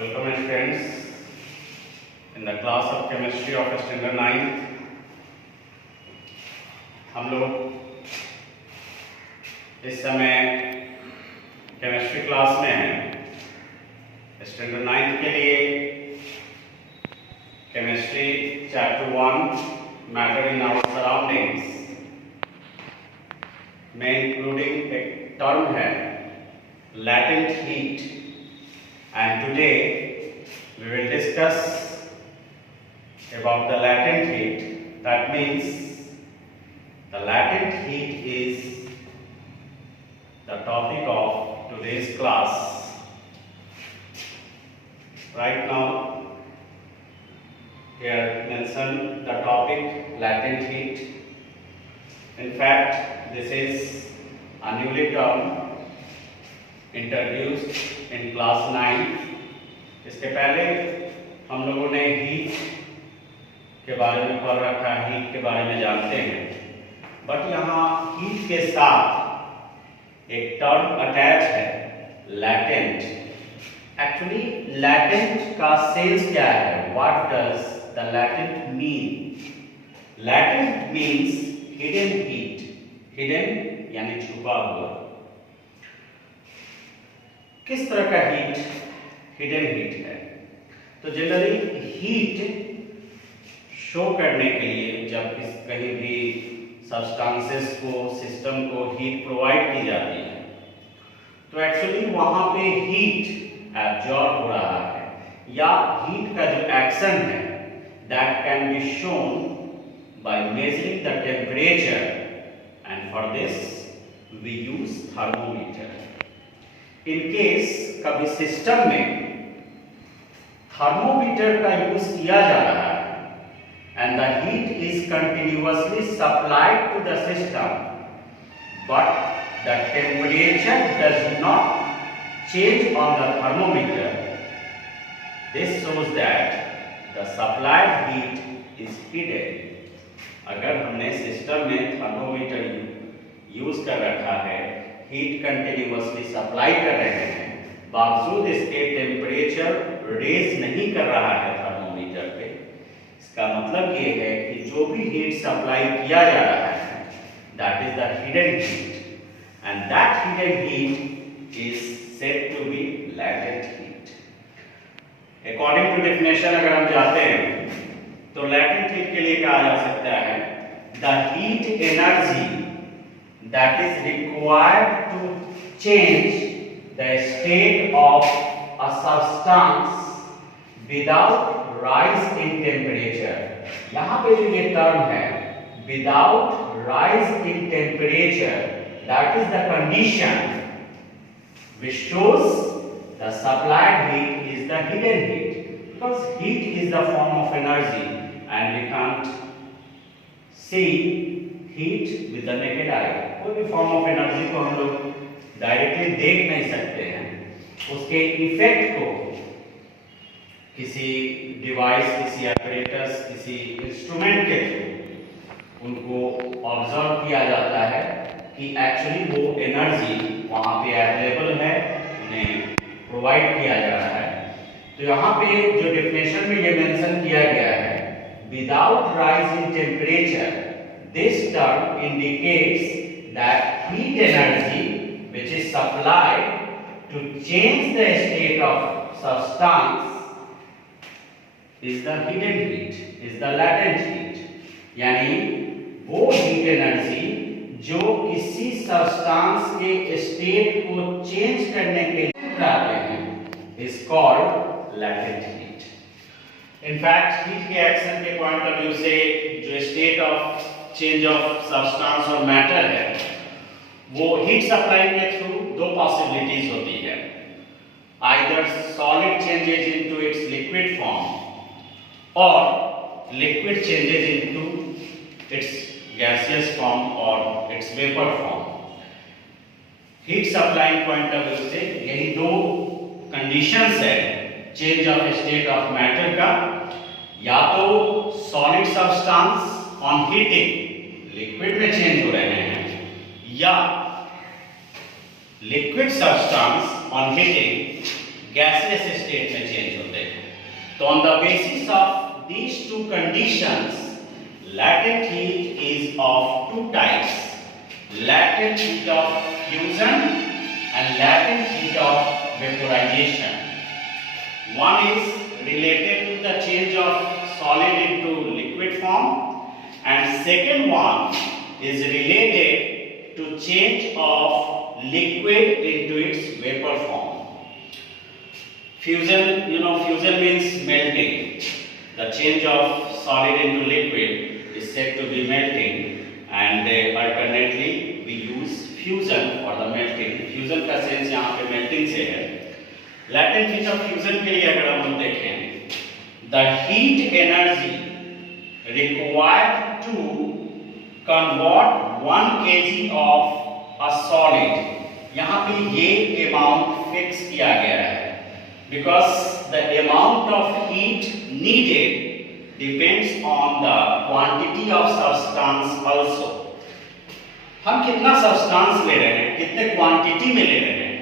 Welcome students in the class of chemistry of standard 9th। हम लोग इस समय केमिस्ट्री क्लास में हैं। स्टैंडर्ड 9th के लिए chemistry chapter 1 matter in our surroundings में इंक्लूडिंग एक टर्म है latent heat, and today we will discuss about the latent heat. That means the latent heat is the topic of today's class. Right now here mention the topic latent heat. In fact, this is a newly term introduced in class 9। इसके पहले हम लोगों ने heat के बारे में पढ़ रखा है, हीट के बारे में जानते हैं, बट यहाँ हीट के साथ एक टर्म अटैच है लैटेंट। एक्चुअली लैटेंट का सेंस क्या है? What does the latent mean? Latent means hidden heat. Hidden यानी छुपा हुआ। किस तरह का हीट? हिडन हीट है। तो जनरली हीट शो करने के लिए जब कहीं भी सब्सटेंसेस को, सिस्टम को हीट प्रोवाइड की जाती है, तो एक्चुअली वहां पे हीट एब्जॉर्ब हो रहा है, या हीट का जो एक्शन है that can be shown by measuring the temperature, and for this we use thermometer. In case कभी सिस्टम में थर्मोमीटर का यूज किया जा रहा है and the heat is continuously supplied to the system, but the temperature does not change on the thermometer, this shows that the supplied heat is hidden. अगर हमने system में थर्मोमीटर यूज कर रखा है, हीट कंटिन्यूअसली सप्लाई कर रहे हैं, बावजूद इसके टेम्परेचर रेज नहीं कर रहा है थर्मोमीटर पे, इसका मतलब ये है कि जो भी हीट सप्लाई किया जा रहा है that is the hidden heat, and that hidden heat is said to be latent heat. According to definition अगर हम जाते हैं तो लैटेंट हीट के लिए कहा जा सकता है the heat energy that is required to change the state of a substance without rise in temperature। यहाँ पे जो ये टर्म है without rise in temperature, that is the condition which shows the supplied heat is the hidden heat, because heat is the form of energy and we can't see heat with the naked eye. कोई भी form of energy को हम लोग directly देख नहीं सकते हैं, उसके इफेक्ट को किसी डिवाइस, किसी apparatus, किसी इंस्ट्रूमेंट के थ्रू उनको ऑब्जर्व किया जाता है कि एक्चुअली वो एनर्जी वहाँ पे अवेलेबल है, उन्हें प्रोवाइड किया जा रहा है। तो यहाँ पे जो डेफिनेशन में ये मेंशन किया गया है without rise in temperature, this term indicates that heat energy which is supplied to change the state of substance is the hidden heat, is the latent heat। यानी वो heat energy जो किसी substance के state को change करने के लिए लाते हैं is called latent heat। In fact, heat के एक्शन के पॉइंट ऑफ व्यू से जो state of change of substance और मैटर है, वो हीट सप्लाई के थ्रू दो पॉसिबिलिटीज होती है। Either solid changes into its liquid form और liquid changes into its gaseous form और its vapour form. Heat supply point of view से यही दो कंडीशंस है change of state of matter का, या तो solid substance on heating liquid में चेंज हो रहे हैं, या liquid substance on heating gaseous state में चेंज तो on the basis of these two conditions, latent heat is of two types: latent heat of fusion and latent heat of vaporization. One is related to the change of solid into liquid form, and second one is related to change of liquid into its vapor form. Fusion, fusion means melting. The change of solid into liquid is said to be melting, and alternately we use fusion for the melting. Fusion का sense यहाँ पे melting से है. Latent heat of fusion के लिए अगर हम लोग देखें, the heat energy required to convert 1 kg of a solid, यहाँ पे ये amount fix किया गया है. Because the amount of heat needed depends on the quantity of substance also. हम कितना सब्सटेंस ले रहे हैं, कितने क्वांटिटी में ले रहे हैं,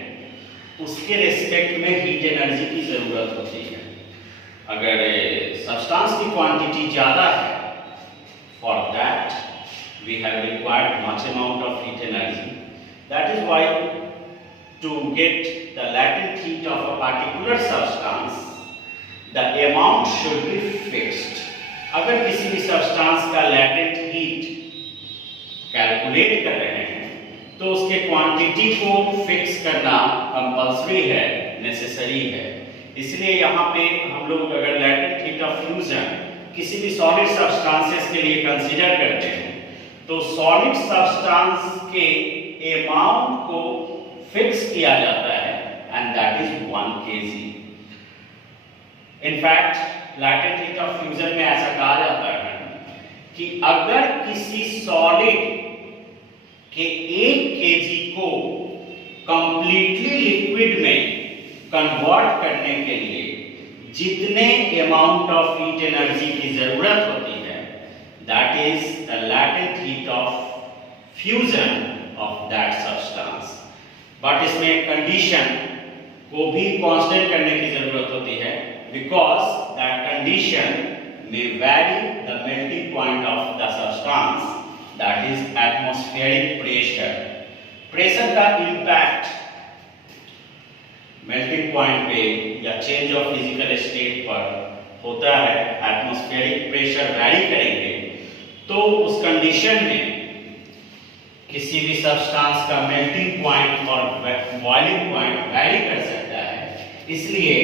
उसके रेस्पेक्ट में हीट एनर्जी की जरूरत होती है. अगर सब्सटेंस की क्वांटिटी ज्यादा है, for that we have required much amount of heat energy. That is why to get the latent heat of a particular substance, the amount should be fixed. अगर किसी भी सब्सटेंस का latent heat कैलकुलेट कर रहे हैं, तो उसके quantity को फिक्स करना कंपल्सरी है, नेसेसरी है. इसलिए यहाँ पे हम लोग अगर latent heat of fusion किसी भी सॉलिड सब्सटेंसेस के लिए कंसीडर करते हैं, तो सॉलिड सब्सटेंस के अमाउंट को फिक्स किया जाता है, and that is 1 kg. In fact latent heat of fusion में ऐसा कहा जाता है कि अगर किसी सॉलिड के 1 kg को कंप्लीटली लिक्विड में कन्वर्ट करने के लिए जितने अमाउंट ऑफ हीट एनर्जी की जरूरत होती है, that is the latent heat of fusion of that substance. But इसमें कंडीशन को भी कांस्टेंट करने की जरूरत होती है, because that condition may very the melting point of the substance, that is atmospheric pressure. Pressure का इंपैक्ट मेल्टिंग पॉइंट पे या चेंज ऑफ फिजिकल स्टेट पर होता है. एटमॉस्फेरिक प्रेशर वैरी करेंगे तो उस कंडीशन में किसी भी सब्सटेंस का मेल्टिंग पॉइंट और बॉइलिंग पॉइंट वैरी कर सकता है. इसलिए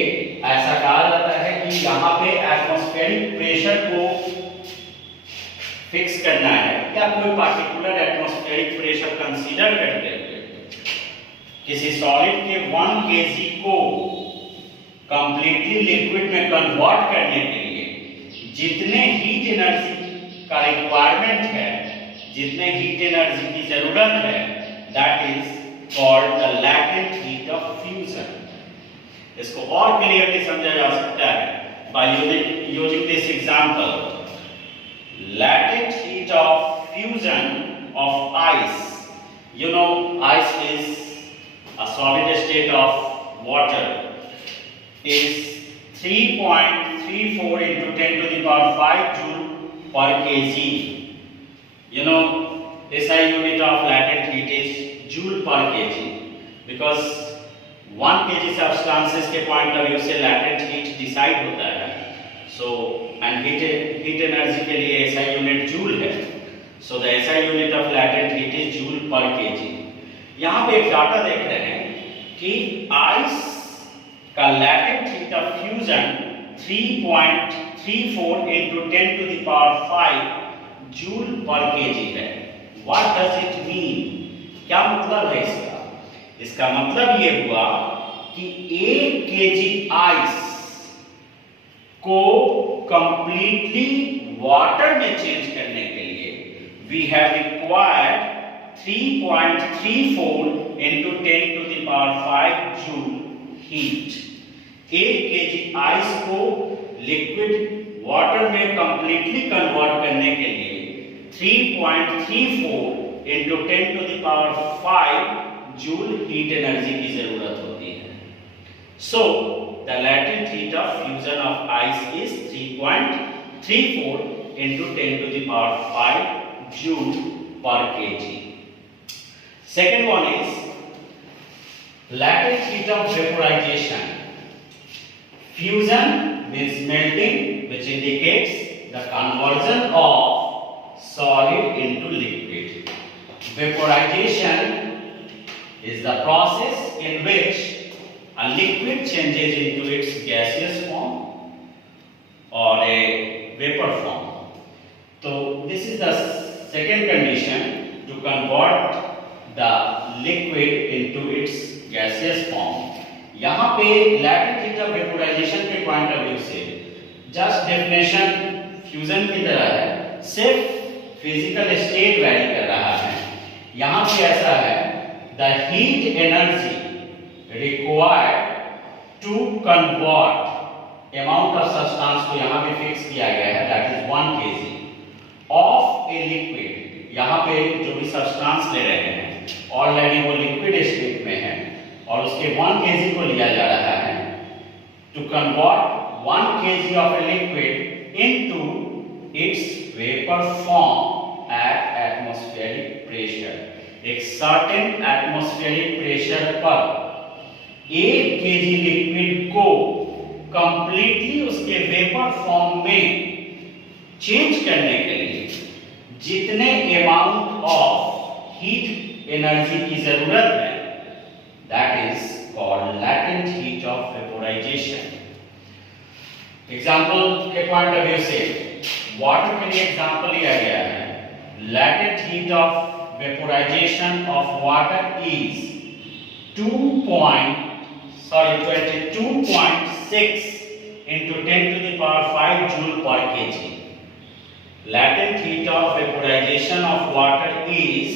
ऐसा कहा जाता है कि यहाँ पे एटमॉस्फेरिक प्रेशर को फिक्स करना है या कोई पार्टिकुलर एटमॉस्फेरिक प्रेशर कंसीडर करते हुए किसी सॉलिड के 1 kg को कंप्लीटली लिक्विड में कन्वर्ट करने के लिए जितने हीट एनर्जी का रिक्वायरमेंट है, जितने हीट एनर्जी की जरूरत है, that is called the latent heat of fusion. इसको और क्लियरली समझा जा सकता है by using this example. Latent heat of fusion of ice. You know, ice is a solid state of water, is 3.34 into 10 to the power 5 joule per kg. You know, SI unit of latent heat is joule per kg, because 1 kg substances के point of view से latent heat decide होता है. So and heat energy के लिए SI unit joule है. So the SI unit of latent heat is joule per kg. यहाँ पे एक डाटा देख रहे हैं कि आइस का latent heat of fusion 3.34 into 10 to the power 5 joule पर केजी है. What does it mean? क्या मतलब है इसका? इसका मतलब ये हुआ कि 1 kg आइस को कंप्लीटली वाटर में चेंज करने के लिए we have required 3.34 into 10 to the power 5 joule heat. 1 kg ice को लिक्विड वाटर में कंप्लीटली कन्वर्ट करने के लिए 3.34 into 10 to the power 5 joule heat energy की जरूरत होती है. So the latent heat of fusion of ice is 3.34 into 10 to the power 5 joule per kg. Second one is latent heat of vaporization. Fusion means melting, which indicates the conversion of solid into liquid. Vaporization is the process in which a liquid changes into its gaseous form or a vapor form. So this is the second condition, to convert the liquid into its gaseous form. यहाँ पे latent heat of vaporization के point of view से just definition fusion की तरह है, सिर्फ physical state vary कर रहा है। यहाँ पे ऐसा है, the heat energy required to convert amount of substance को यहाँ पे फिक्स किया गया है, that is 1 kg of a liquid. यहाँ पे जो भी सब्सटेंस ले रहे हैं ऑलरेडी वो लिक्विड स्टेट में है और उसके 1 kg को लिया जा रहा है to convert 1 kg of a liquid into its vapour form at atmospheric pressure. एक सर्टेन एटमॉस्फेरिक प्रेशर पर 1 kg लिक्विड को कंप्लीटली उसके वेपर फॉर्म में चेंज करने के लिए जितने अमाउंट ऑफ हीट एनर्जी की जरूरत है, that is called latent heat of vaporisation. Example के पॉइंट ऑफ व्यू से वाटर के लिए एग्जांपल लिया गया है, latent heat of vaporisation of water is 22.6 into 10 to the power 5 joule per kg. Latent heat of vaporization of water is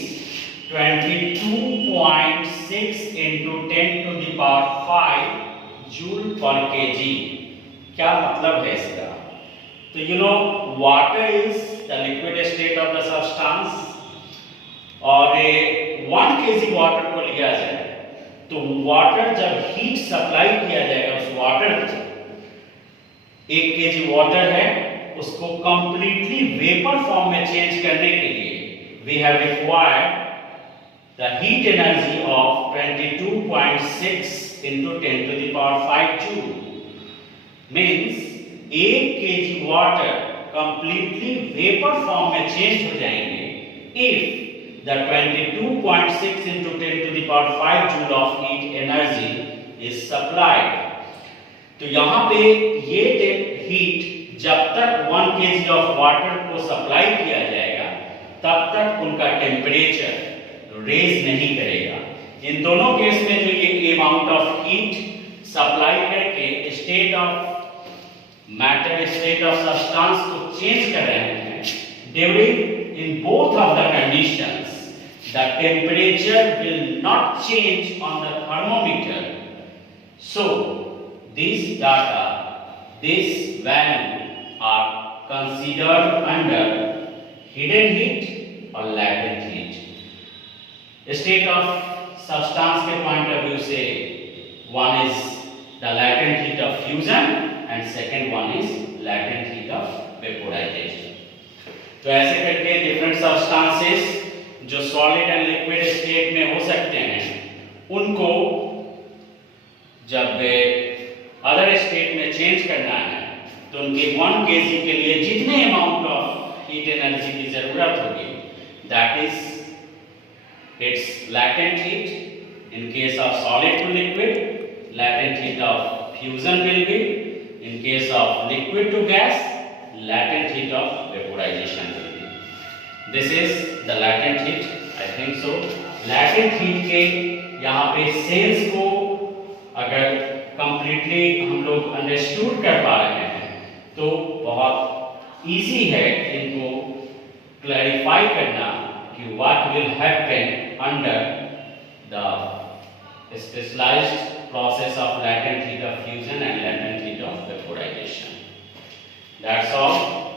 22.6 into 10 to the power 5 joule per kg. क्या मतलब है इसका? तो water is the liquid state of the substance, और 1 kg water को लिया जाए तो वाटर जब हीट सप्लाई किया जाएगा उस वाटर को, 1 kg वाटर है, उसको कंप्लीटली वेपर फॉर्म में चेंज करने के लिए we have required the heat energy of 22.6 into 10 to the power 5 joule. Means 1 kg water completely vapour form में चेंज हो जाएंगे if the 22.6 into 10 to the power 5 joule of heat energy is supplied. तो यहाँ पे ये heat जब तक 1 kg of water को सप्लाई किया जाएगा तब तक उनका टेम्परेचर रेज नहीं करेगा। इन दोनों केस में जो ये अमाउंट ऑफ हीट सप्लाई करके state of matter, state of substance को चेंज कर रहे हैं, during in both of the conditions the temperature will not change on the thermometer. So these data, this value are considered under hidden heat or latent heat. State of substance के point of view से one is the latent heat of fusion and second one is latent heat of vaporization. तो ऐसे करके different substances जो solid and liquid state में हो सकते हैं, उनको जब अदर स्टेट में चेंज करना है तो उनके 1 kg के लिए जितने अमाउंट ऑफ हीट एनर्जी की जरूरत होगी, that is its latent heat. In case of solid to liquid, latent heat of fusion will be, in case of liquid to gas, latent heat of vaporization will be. This is the latent heat, I think so. Latent heat के यहाँ पे sales को अगर completely हम लोग understood कर पा रहे हैं तो बहुत इजी है इनको क्लैरिफाई करना कि what will happen under the specialized process of latent heat of fusion and latent heat of vaporization. That's all.